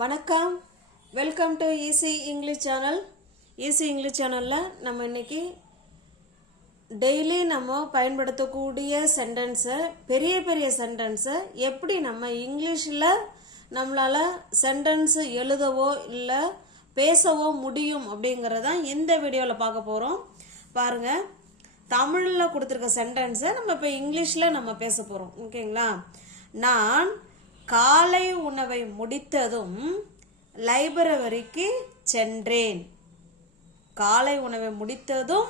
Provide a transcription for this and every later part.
வணக்கம், welcome to easy English channel. Easy English சேனலில் நம்ம இன்னைக்கு டெய்லி நம்ம பயன்படுத்தக்கூடிய சென்டென்ஸை, பெரிய பெரிய சென்டென்ஸை எப்படி நம்ம இங்கிலீஷில் நம்மளால் சென்டென்ஸு எழுதவோ இல்லை பேசவோ முடியும் அப்படிங்கிறதான் இந்த வீடியோவில் பார்க்க போகிறோம். பாருங்கள், தமிழில் கொடுத்துருக்க சென்டென்ஸை நம்ம இப்போ இங்கிலீஷில் நம்ம பேச போகிறோம். ஓகேங்களா? நான் காலை உணவை முடித்ததும் லைப்ரரிக்கு சென்றேன். காலை உணவை முடித்ததும்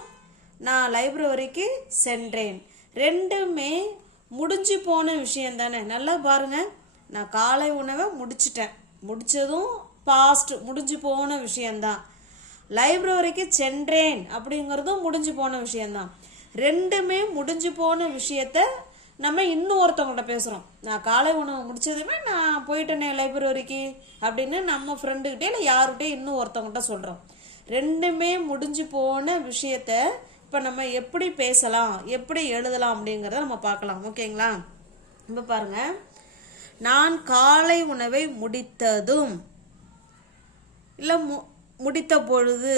நான் லைப்ரரிக்கு சென்றேன். ரெண்டுமே முடிஞ்சு போன விஷயம் தானே. நல்லா பாருங்க, நான் காலை உணவை முடிச்சிட்டேன், முடிச்சதும் பாஸ்ட், முடிஞ்சு போன விஷயந்தான். லைப்ரரிக்கு சென்றேன் அப்படிங்கிறதும் முடிஞ்சு போன விஷயந்தான். ரெண்டுமே முடிஞ்சு போன விஷயத்த நம்ம இன்னும் ஒருத்தவங்கள்ட்ட பேசுகிறோம். நான் காலை உணவு முடிச்சதுமே நான் போயிட்டேனே லைப்ரரிக்கு அப்படின்னு நம்ம ஃப்ரெண்டுக்கிட்டே இல்லை யாருக்கிட்டே இன்னும் ஒருத்தவங்கள்ட்ட சொல்கிறோம். ரெண்டுமே முடிஞ்சு போன விஷயத்த இப்போ நம்ம எப்படி பேசலாம், எப்படி எழுதலாம் அப்படிங்கிறத நம்ம பார்க்கலாம். ஓகேங்களா? இப்போ பாருங்கள், நான் காலை உணவை முடித்ததும் இல்லை முடித்த பொழுது.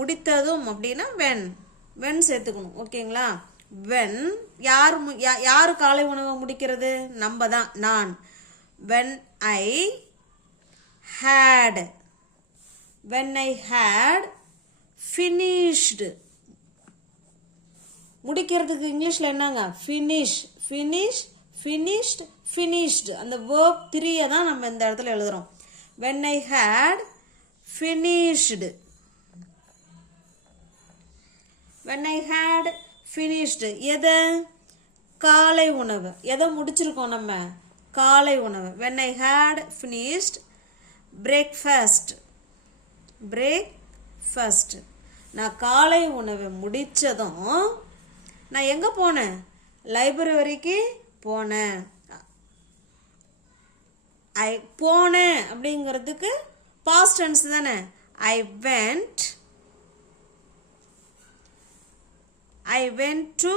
முடித்ததும் அப்படின்னா வென் சேர்த்துக்கணும். ஓகேங்களா? வென் யார் காலை உணவை முடிக்கிறது? நம்ம தான், நான். when I had finished. முடிக்கிறதுக்கு இங்கிலீஷில் என்னங்க? finished. அந்த verb 3 தான் நம்ம இந்த இடத்துல எழுதுறோம். when I had finished. எதை? காலை உணவு. எதை முடிச்சிருக்கோம் நம்ம? காலை உணவு. when I had finished breakfast. நான் காலை உணவை முடித்ததும் நான் எங்கே போனேன்? லைப்ரரிக்கு போனேன். போனேன் அப்படிங்கிறதுக்கு பாஸ்ட் டென்ஸ் தானே. I went to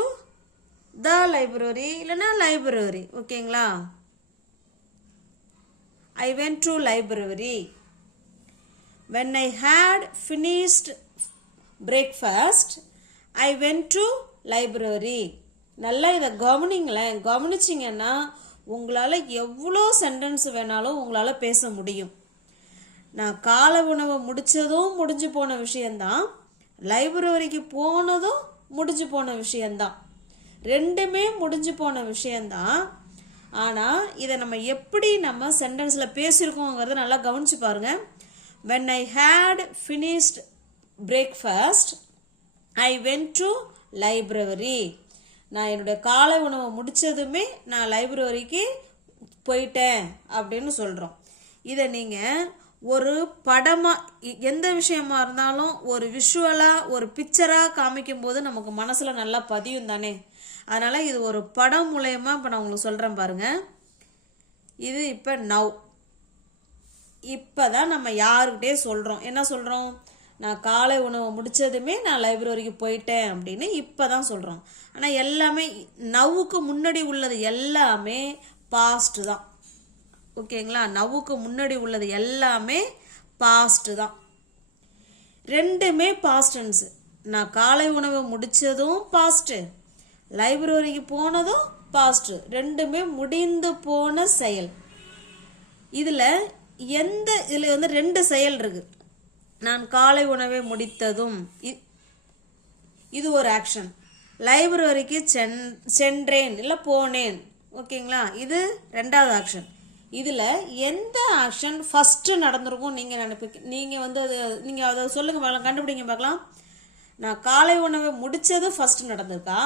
the library இல்லைன்னா லைப்ரரி. ஓகேங்களா? I went to library. when I had finished breakfast I went to library. நல்லா இதை கவனிச்சிங்கன்னா உங்களால் எவ்வளோ சென்டென்ஸ் வேணாலும் உங்களால் பேச முடியும். நான் காலை உணவை முடித்ததும் முடிஞ்சு போன விஷயந்தான், லைப்ரரிக்கு போனதும் முடிஞ்சு போன விஷயந்தான். ரெண்டுமே முடிஞ்சு போன விஷயந்தான். ஆனால் இதை நம்ம எப்படி நம்ம சென்டென்ஸில் பேசியிருக்கோங்கிறத நல்லா கவனிச்சு பாருங்கள். when I had finished breakfast I went to library. நான் என்னுடைய காலை உணவை முடித்ததுமே நான் லைப்ரரிக்கு போயிட்டேன் அப்படின்னு சொல்கிறோம். இதை நீங்கள் ஒரு படமாக, எந்த விஷயமா இருந்தாலும் ஒரு விஷுவலாக, ஒரு பிக்சராக காமிக்கும் போது நமக்கு மனசில் நல்லா பதியும் தானே. அதனால் இது ஒரு படம் மூலயமா இப்போ நான் உங்களுக்கு சொல்கிறேன் பாருங்கள். இது இப்போ இப்போ தான் நம்ம யாருக்கிட்டே சொல்கிறோம். என்ன சொல்கிறோம்? நான் காலை உணவை முடித்ததுமே நான் லைப்ரரிக்கு போயிட்டேன் அப்படின்னு இப்போ தான் சொல்கிறோம். ஆனால் எல்லாமே நவ்வுக்கு முன்னாடி உள்ளது எல்லாமே பாஸ்ட்டு தான். ஓகேங்களா? நவ்வுக்கு முன்னாடி உள்ளது எல்லாமே பாஸ்ட்டு தான். ரெண்டுமே பாஸ்ட் டென்ஸ். நான் காலை உணவை முடித்ததும் பாஸ்ட்டு, லைப்ரரிக்கு போனதும் பாஸ்ட்டு. ரெண்டுமே முடிந்து போன செயல். இதில் வந்து 2 செயல் இருக்கு. நான் காலை உணவை முடித்ததும் இது ஒரு ஆக்ஷன். லைப்ரரிக்கு சென்றேன் இல்லை போனேன். ஓகேங்களா? இது 2வது ஆக்ஷன். இதில் எந்த ஆக்ஷன் ஃபஸ்ட்டு நடந்திருக்கும் நீங்கள் வந்து நீங்கள் அதை சொல்லுங்கள், கண்டுபிடிங்க பார்க்கலாம். நான் காலை உணவை முடித்தது ஃபஸ்ட்டு நடந்திருக்கா,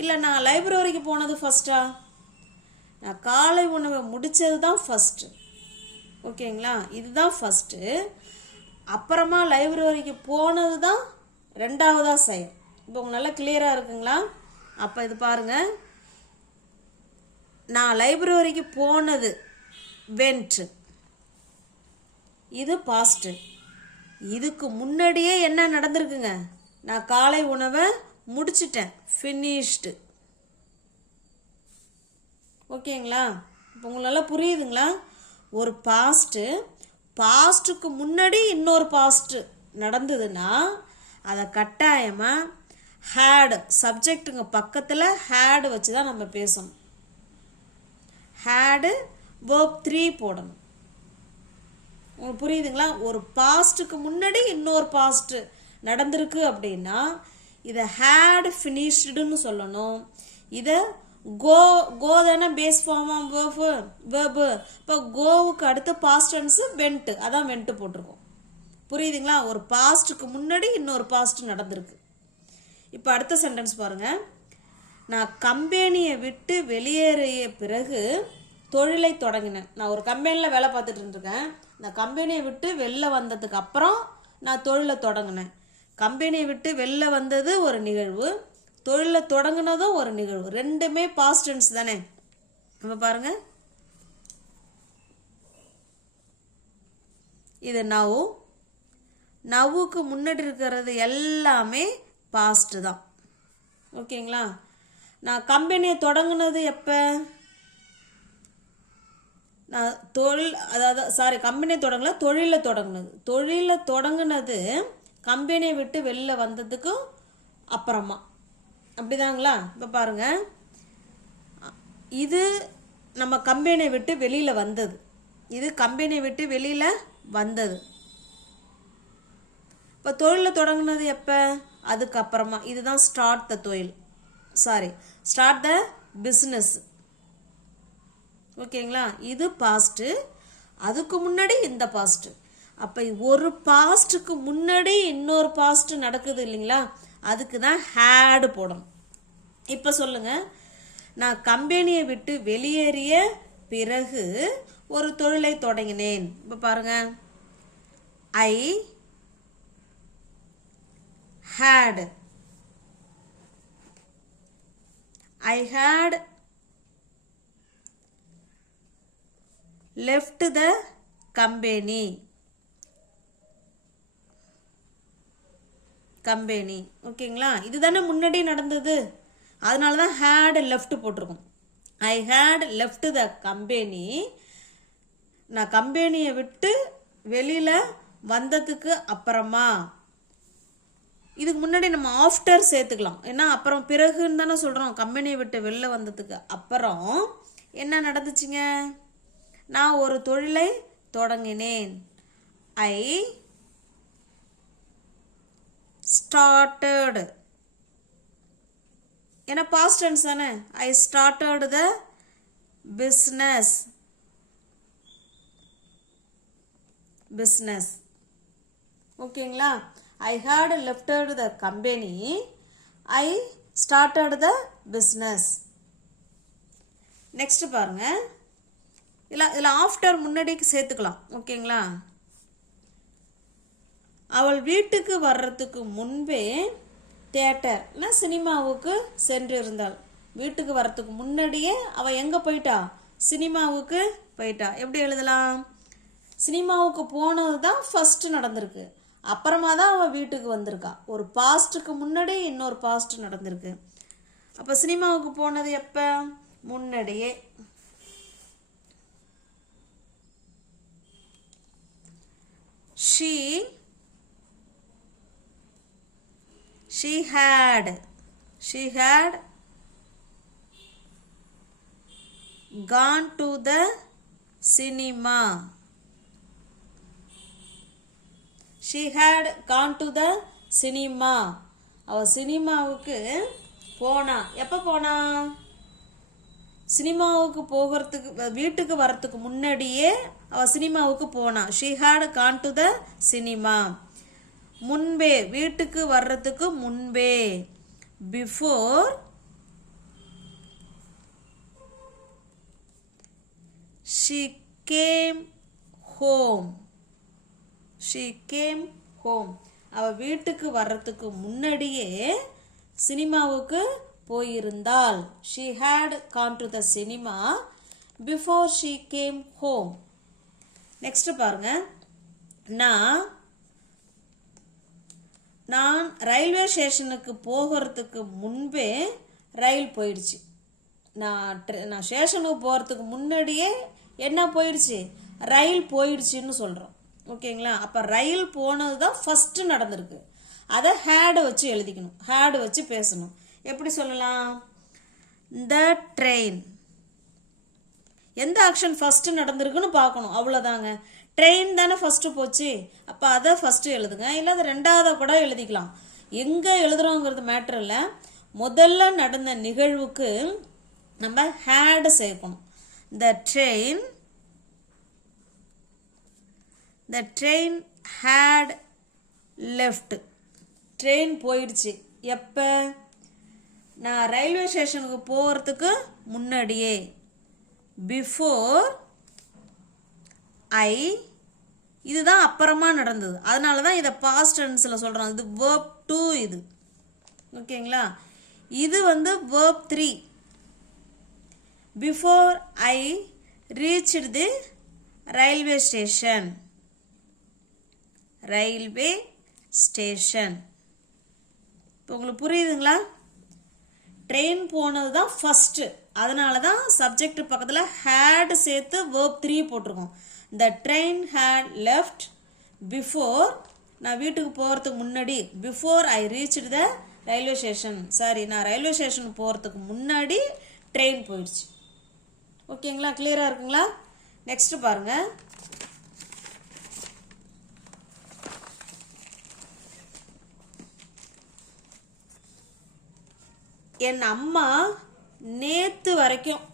இல்லை நான் லைப்ரரிக்கு போனது ஃபஸ்ட்டா? நான் காலை உணவை முடித்தது தான் ஃபஸ்ட்டு. ஓகேங்களா? இதுதான் ஃபஸ்ட்டு. அப்புறமா லைப்ரரிக்கு போனது தான் 2வதா செயல். இப்போ உங்களுக்கு நல்லா கிளியராக இருக்குங்களா? அப்போ இது பாருங்கள், நான் லைப்ரரிக்கு போனது went, இது பாஸ்ட்டு. இதுக்கு முன்னாடியே என்ன நடந்திருக்குங்க? நான் காலை உணவை முடிச்சிட்டேன், finished. ஓகேங்களா? இப்போ உங்களுக்கு நல்லா புரியுதுங்களா? ஒரு பாஸ்ட்டுக்கு முன்னாடி இன்னொரு பாஸ்ட் நடந்ததுன்னா அதை கட்டாயமாக ஹேடு சப்ஜெக்ட்டுங்க பக்கத்தில் ஹேடு வச்சு தான் நம்ம பேசணும். ஹேடு verb 3 போடணும். உங்களுக்கு புரியுதுங்களா? ஒரு பாஸ்ட்டுக்கு முன்னாடி இன்னொரு பாஸ்ட் நடந்திருக்கு அப்படின்னா இதை ஹேட் ஃபினிஷ்டுன்னு சொல்லணும். இதை கோ தானே பேஸ் ஃபார்ம் ஆஃப் வேர்பு. இப்போ கோவுக்கு அடுத்து பாஸ்ட் டென்ஸ் வென்ட், அதான் வென்ட் போட்டிருக்கோம். புரியுதுங்களா? ஒரு பாஸ்ட்டுக்கு முன்னாடி இன்னொரு பாஸ்ட் நடந்திருக்கு. இப்போ அடுத்த சென்டென்ஸ் பாருங்க. நான் கம்பெனியை விட்டு வெளியேறிய பிறகு தொழிலை தொடங்கினேன். நான் ஒரு கம்பெனியில் வேலை பார்த்துட்டு இருந்திருக்கேன். இந்த கம்பெனியை விட்டு வெளில வந்ததுக்கு அப்புறம் நான் தொழிலை தொடங்கினேன். கம்பெனியை விட்டு வெளில வந்தது ஒரு நிகழ்வு, தொழிலை தொடங்கினதும் ஒரு நிகழ்வு. ரெண்டுமே பாஸ்ட் டென்ஸ் தானே. நம்ம பாருங்க, இது நவுக்கு முன்னாடி இருக்கிறது எல்லாமே பாஸ்ட் தான். ஓகேங்களா? நான் கம்பெனியை தொடங்கினது எப்போ? நான் கம்பெனியை தொடங்கல, தொழிலை தொடங்கினது கம்பெனியை விட்டு வெளில வந்ததுக்கும் அப்புறமா. அப்படிதாங்களா? இப்போ பாருங்க, இது நம்ம கம்பெனியை விட்டு வெளியில் வந்தது, இது கம்பெனியை விட்டு வெளியில் வந்தது. இப்போ தொழிலை தொடங்கினது எப்போ? அதுக்கப்புறமா. இதுதான் ஸ்டார்ட் த பிஸ்னஸ். ஓகேங்களா? இது பாஸ்ட்டு, அதுக்கு முன்னாடி இந்த பாஸ்ட்டு. அப்போ ஒரு பாஸ்ட்டுக்கு முன்னாடி இன்னொரு பாஸ்ட் நடக்குது இல்லைங்களா, அதுக்கு தான் ஹேடு போடணும். இப்போ சொல்லுங்க, நான் கம்பெனியை விட்டு வெளியேறிய பிறகு ஒரு தொழிலை தொடங்கினேன். இப்போ பாருங்க, ஐ had left the company. ஓகேங்களா? இதுதானே முன்னாடி நடந்தது, அதனால தான் had left போட்டிருக்கோம். ஐ had left the company. நான் கம்பெனியை விட்டு வெளியில் வந்ததுக்கு அப்புறமா. இதுக்கு முன்னாடி நம்ம ஆஃப்டர் சேர்த்துக்கலாம், ஏன்னா அப்புறம் பிறகுன்னு தானே சொல்கிறோம். கம்பெனியை விட்டு வெளில வந்ததுக்கு அப்புறம் என்ன நடந்துச்சுங்க? நான் ஒரு தொழிலை தொடங்கினேன். ஐ ஸ்டார்டட், ஏன்னா பாஸ்ட் டென்ஸ் தானே. I started the business. ஓகேங்களா? I had left the company. I started the business. Next பாருங்க, இதில் ஆஃப்டர் முன்னாடி சேர்த்துக்கலாம். ஓகேங்களா? அவள் வீட்டுக்கு வர்றதுக்கு முன்பே தியேட்டர்னா சினிமாவுக்கு சென்றிருந்தாள். வீட்டுக்கு வர்றதுக்கு முன்னாடியே அவள் எங்கே போயிட்டா? சினிமாவுக்கு போயிட்டா. எப்படி எழுதலாம்? சினிமாவுக்கு போனது தான் ஃபஸ்ட்டு நடந்திருக்கு, அப்புறமா தான் அவன் வீட்டுக்கு வந்திருக்கா. ஒரு பாஸ்ட்டுக்கு முன்னாடி இன்னொரு பாஸ்ட் நடந்திருக்கு. அப்போ சினிமாவுக்கு போனது எப்போ? முன்னாடியே. she had gone to the cinema. She had gone to the cinema. அவள் சினிமாவுக்கு போனா. எப்போ போனா? சினிமாவுக்கு போகிறதுக்கு, வீட்டுக்கு வரத்துக்கு முன்னாடியே அவள் சினிமாவுக்கு போனா. She had gone to the cinema. முன்பே, வீட்டுக்கு வர்றதுக்கு முன்பே. Before she came home. அவள் வீட்டுக்கு வர்றதுக்கு முன்னாடியே சினிமாவுக்கு போயிருந்தாள். She had gone to the cinema before she came home. Next பாருங்க, நான் ரயில்வே ஸ்டேஷனுக்கு போகிறதுக்கு முன்பே ரயில் போயிடுச்சு. நான் ஸ்டேஷனுக்கு போகிறதுக்கு முன்னாடியே என்ன போயிடுச்சு? ரயில் போயிடுச்சுன்னு சொல்கிறோம். ஓகேங்களா? அப்போ ரயில் போனது தான் ஃபஸ்ட்டு நடந்திருக்கு. அதை ஹேடை வச்சு எழுதிக்கணும், ஹேடு வச்சு பேசணும். எப்படி சொல்லலாம்? த ட்ரெயின். எந்த ஆக்ஷன் ஃபஸ்ட்டு நடந்திருக்குன்னு பார்க்கணும், அவ்வளோதாங்க. ட்ரெயின் தானே ஃபஸ்ட்டு போச்சு, அப்போ அதை ஃபஸ்ட்டு எழுதுங்க. இல்லை அது ரெண்டாவதாக கூட எழுதிக்கலாம். எங்கே எழுதுகிறோங்கிறது மேட்ரு இல்லை. முதல்ல நடந்த நிகழ்வுக்கு நம்ம ஹேடு சேர்க்கணும். The train had left. Train போயிடுச்சு எப்போ? நான் ரயில்வே ஸ்டேஷனுக்கு போகிறதுக்கு முன்னாடியே. பிஃபோர் ஐ, இதுதான் அப்புறமா நடந்தது, அதனால தான் இதை பாஸ்ட் டென்ஸில் சொல்கிறோம். இது verb 2 இது. ஓகேங்களா? இது வந்து verb 3. Before I reached the railway station. Railway station. இப்போ உங்களுக்கு புரியுதுங்களா? ட்ரெயின் போனது தான் ஃபஸ்ட்டு, அதனால தான் சப்ஜெக்ட் பக்கத்தில் ஹேட் சேர்த்து verb 3 போட்டிருக்கோம். The train had left before, நான் வீட்டுக்கு போகிறதுக்கு முன்னாடி, before I reached the railway station. Sorry, நான் ரயில்வே ஸ்டேஷனுக்கு போகிறதுக்கு முன்னாடி ட்ரெயின் போயிடுச்சு. ஓகேங்களா? கிளியராக இருக்குங்களா? நெக்ஸ்ட்டு பாருங்கள். என் அம்மா நேற்று வரைக்கும்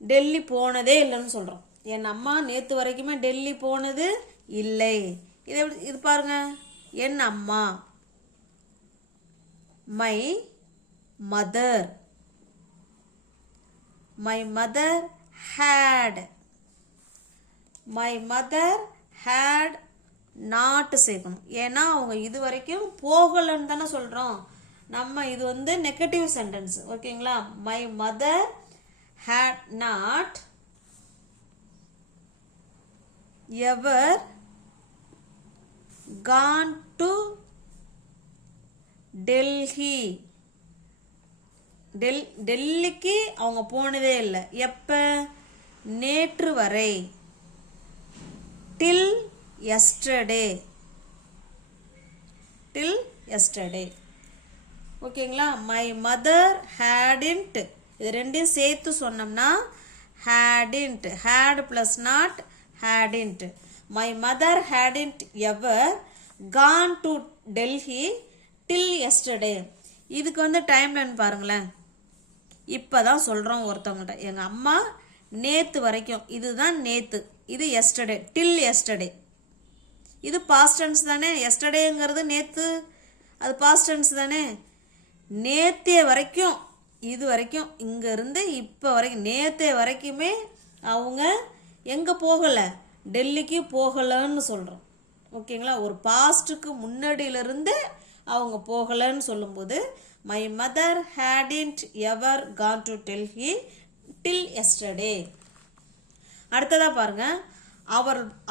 டெல்லி போனதே இல்லைன்னு சொல்கிறோம். என் அம்மா நேற்று வரைக்குமே டெல்லி போனது இல்லை. இது பாருங்க, என் அம்மா. மை மதர் ஹேட் நாட் சேர்க்கணும். ஏன்னா அவங்க இது வரைக்கும் போகலன்னு தானே சொல்கிறோம். நம்ம இது வந்து நெகட்டிவ் சென்டென்ஸ். ஓகேங்களா? My mother had not ever gone to டெல்லிக்கு அவங்க போனதே இல்லை. எப்போ? நேற்று வரை. till yesterday. ஓகேங்களா? மை மதர் hadn't, இது ரெண்டையும் சேர்த்து சொன்னோம்னா hadn't, had plus not hadn't. My mother hadn't ever gone to Delhi till yesterday. இதுக்கு வந்து டைம் லைன் பாருங்களேன். இப்போ தான் சொல்கிறோம் ஒருத்தவங்கள்ட்ட, எங்கள் அம்மா நேற்று வரைக்கும், இதுதான் நேற்று, இது எஸ்டர்டே, till yesterday. இது பாஸ்ட் டென்ஸ் தானே. எஸ்டர்டேங்கிறது நேற்று, அது பாஸ்ட் டென்ஸ் தானே. நேற்றைய வரைக்கும், இது வரைக்கும், இங்கேருந்து இப்போ வரைக்கும், நேற்றைய வரைக்குமே அவங்க எங்கே போகலை? டெல்லிக்கு போகலைன்னு சொல்கிறோம். ஓகேங்களா? ஒரு பாஸ்ட்டுக்கு முன்னாடியிலிருந்து அவங்க போகலைன்னு சொல்லும்போது my mother hadn't ever gone to Delhi till yesterday. அடுத்ததாக பாருங்க,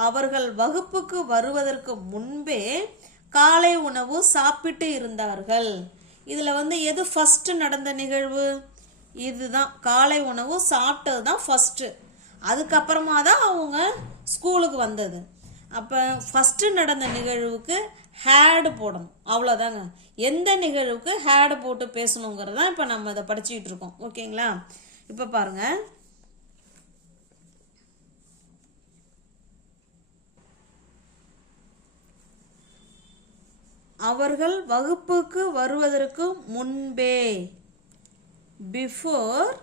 அவர்கள் வகுப்புக்கு வருவதற்கு முன்பே காலை உணவு சாப்பிட்டு இருந்தார்கள். இதில் வந்து எது ஃபஸ்ட்டு நடந்த நிகழ்வு? இதுதான், காலை உணவு சாப்பிட்டது தான் ஃபஸ்ட்டு. அதுக்கப்புறமா தான் அவங்க ஸ்கூலுக்கு வந்தது. அப்போ ஃபஸ்ட்டு நடந்த நிகழ்வுக்கு ஹேடு போடணும், அவ்வளோதாங்க. எந்த நிகழ்வுக்கு ஹேடு போட்டு பேசணுங்கிறது தான் இப்போ நம்ம இதை படிச்சுக்கிட்டு இருக்கோம். ஓகேங்களா? இப்போ பாருங்க, அவர்கள் வகுப்புக்கு வருவதற்கு முன்பே, before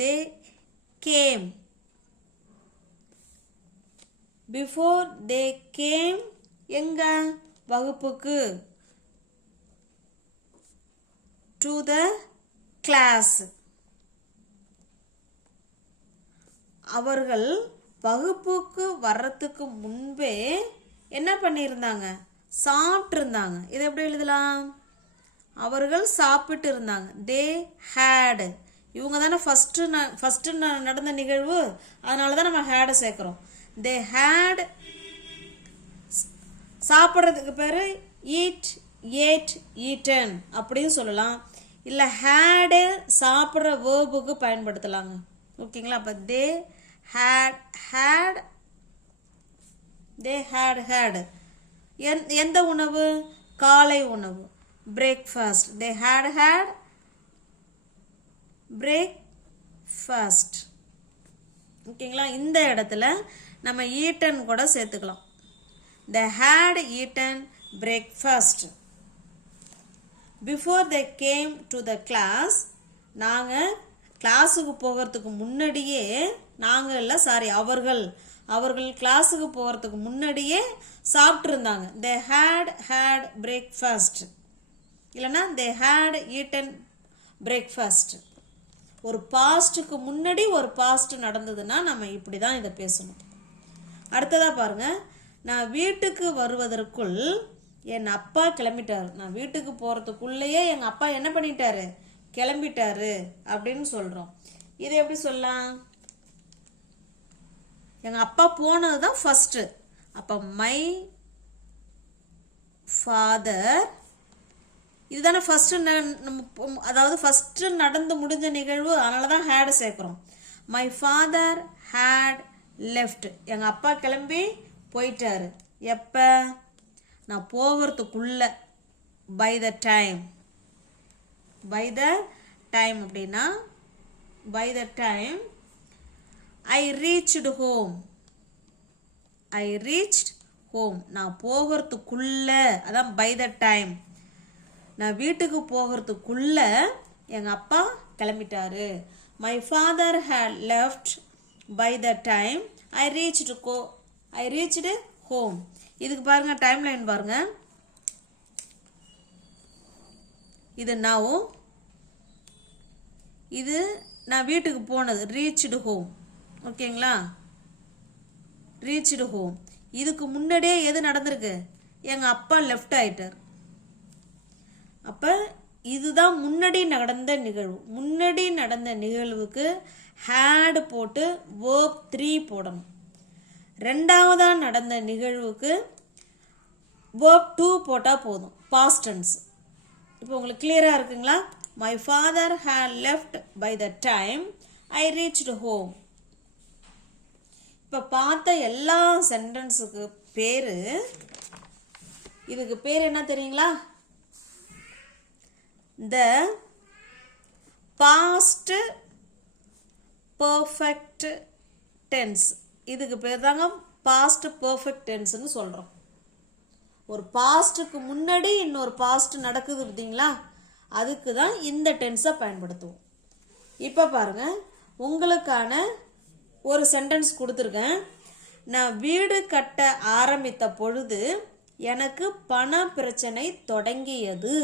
they came, before they came எங்க? வகுப்புக்கு, டு த கிளாஸ். அவர்கள் வகுப்புக்கு வர்றதுக்கு முன்பே என்ன பண்ணியிருந்தாங்க? சாப்பிட்டு இருந்தாங்க. இதை எப்படி எழுதலாம்? அவர்கள் சாப்பிட்டு இருந்தாங்க. தே ஹேடு, இவங்க தானே ஃபஸ்ட்டு நடந்த நிகழ்வு, அதனால தான் நம்ம ஹேடை சேர்க்குறோம். தே ஹேட், சாப்பிட்றதுக்கு பேர் ஈட் ate eaten அப்படின்னு சொல்லலாம். இல்லை ஹேடு சாப்பிட்ற வேர்புக்கு பயன்படுத்தலாங்க. ஓகேங்களா? அப்போ they had எந்த உணவு? காலை உணவு, பிரேக்ஃபாஸ்ட். they had breakfast. ஓகேங்களா? இந்த இடத்துல நம்ம ஈட்டன் கூட சேர்த்துக்கலாம். they had eaten breakfast before they came to the class. நாங்கள் கிளாஸுக்கு போகிறதுக்கு முன்னாடியே, நாங்கள் இல்லை சாரி அவர்கள் கிளாஸுக்கு போகிறதுக்கு முன்னாடியே சாப்பிட்ருந்தாங்க. they had breakfast இல்லைன்னா they had eaten breakfast. ஒரு பாஸ்ட்டுக்கு முன்னாடி ஒரு பாஸ்ட் நடந்ததுன்னா நம்ம இப்படி தான் இதை பேசணும். அடுத்ததாக பாருங்க, நான் வீட்டுக்கு வருவதற்குள் என் அப்பா கிளம்பிட்டாரு. நான் வீட்டுக்கு போகிறதுக்குள்ளேயே எங்கள் அப்பா என்ன பண்ணிட்டாரு? கிளம்பிட்டாரு அப்படின்னு சொல்கிறோம். இதை எப்படி சொல்லலாம்? எங்கள் அப்பா போனது தான் ஃபஸ்ட்டு. அப்போ மை ஃபாதர், இதுதானே ஃபஸ்ட்டு, அதாவது ஃபஸ்ட்டு நடந்து முடிஞ்ச நிகழ்வு, அதனால தான் ஹேடு சேர்க்குறோம். My father had left. எங்கள் அப்பா கிளம்பி போயிட்டாரு. எப்போ? நான் போகிறதுக்குள்ள. பை த டைம் அப்படின்னா by the time I reached home. நான் போகிறதுக்குள்ள, அதான் பை த டைம். நான் வீட்டுக்கு போகிறதுக்குள்ள எங்கள் அப்பா கிளம்பிட்டாரு. My father had left by the time I reached home. இதுக்கு பாருங்க, டைம் லைன் பாருங்க. இது now, இது நான் வீட்டுக்கு போனது ரீச்டு ஹோம். ஓகேங்களா? Reached home. இதுக்கு முன்னாடியே எது நடந்திருக்கு? எங்கள் அப்பா லெஃப்ட் ஆயிட்டார். அப்போ இதுதான் முன்னாடி நடந்த நிகழ்வு. முன்னாடி நடந்த நிகழ்வுக்கு ஹேடு போட்டு verb 3 போடணும். ரெண்டாவதாக நடந்த நிகழ்வுக்கு verb 2 போட்டால் போதும், past tense. இப்போ உங்களுக்கு கிளியராக இருக்குங்களா? My father had left by the time I reached home. இப்போ பார்த்த எல்லா சென்டென்ஸுக்கு பேர், இதுக்கு பேர் என்ன தெரியுங்களா? The past perfect tense. இதுக்கு பேர் தாங்க past perfect tenseன்னு சொல்கிறோம். ஒரு பாஸ்ட்டுக்கு முன்னாடி இன்னொரு பாஸ்ட் நடக்குது பார்த்தீங்களா? அதுக்கு தான் இந்த டென்ஸை பயன்படுத்துவோம். இப்போ பாருங்கள், உங்களுக்கான ஒரு சென்டென்ஸ் கொடுத்துருக்கேன். நான் வீடு கட்ட ஆரம்பித்த பொழுது எனக்கு பண பிரச்சனை தொடங்கியது.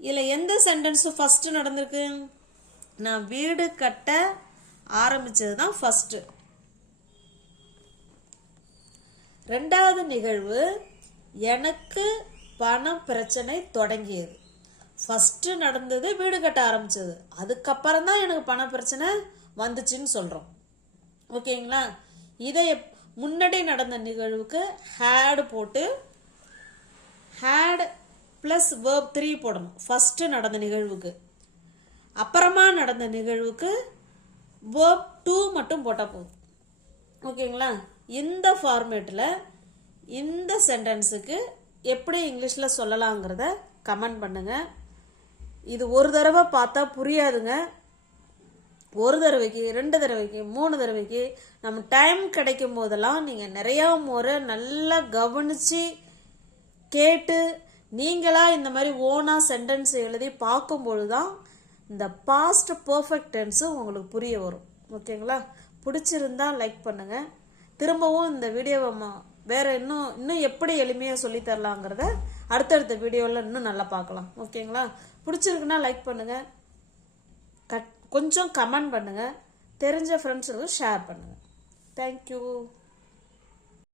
இதில் எந்த சென்டென்ஸு ஃபஸ்ட்டு நடந்திருக்கு? நான் வீடு கட்ட ஆரம்பித்தது தான் ஃபஸ்ட்டு. ரெண்டாவது நிகழ்வு எனக்கு பண பிரச்சனை தொடங்கியது. ஃபஸ்ட்டு நடந்தது வீடு கட்ட ஆரம்பித்தது, அதுக்கப்புறம் தான் எனக்கு பண பிரச்சனை வந்துச்சுன்னு சொல்கிறோம். ஓகேங்களா? இதை முன்னாடி நடந்த நிகழ்வுக்கு ஹேடு போட்டு ஹேட் ப்ளஸ் verb 3 போடணும் ஃபஸ்ட்டு நடந்த நிகழ்வுக்கு. அப்புறமா நடந்த நிகழ்வுக்கு verb 2 மட்டும் போட்டால் போதும். ஓகேங்களா? இந்த ஃபார்மேட்டில் இந்த சென்டென்ஸுக்கு எப்படி இங்கிலீஷில் சொல்லலாங்கிறத கமெண்ட் பண்ணுங்கள். இது ஒரு தடவை பார்த்தா புரியாதுங்க. ஒரு தடவைக்கு, 2 தடவைக்கு, 3 தடவைக்கு நம்ம டைம் கிடைக்கும் போதெல்லாம் நீங்கள் நிறையா முறை நல்லா கவனித்து கேட்டு நீங்களாக இந்த மாதிரி ஓனாக சென்டென்ஸ் எழுதி பார்க்கும்பொழுது தான் இந்த பாஸ்ட் பர்ஃபெக்ட் டென்ஸு உங்களுக்கு புரிய வரும். ஓகேங்களா? பிடிச்சிருந்தால் லைக் பண்ணுங்கள். திரும்பவும் இந்த வீடியோவை வேறு இன்னும் எப்படி எளிமையாக சொல்லித்தரலாங்கிறத அடுத்தடுத்த வீடியோவில் இன்னும் நல்லா பார்க்கலாம். ஓகேங்களா? பிடிச்சிருக்குன்னா லைக் பண்ணுங்கள், கொஞ்சம் கமெண்ட் பண்ணுங்கள், தெரிஞ்ச ஃப்ரெண்ட்ஸுக்கு ஷேர் பண்ணுங்கள். தேங்க்யூ.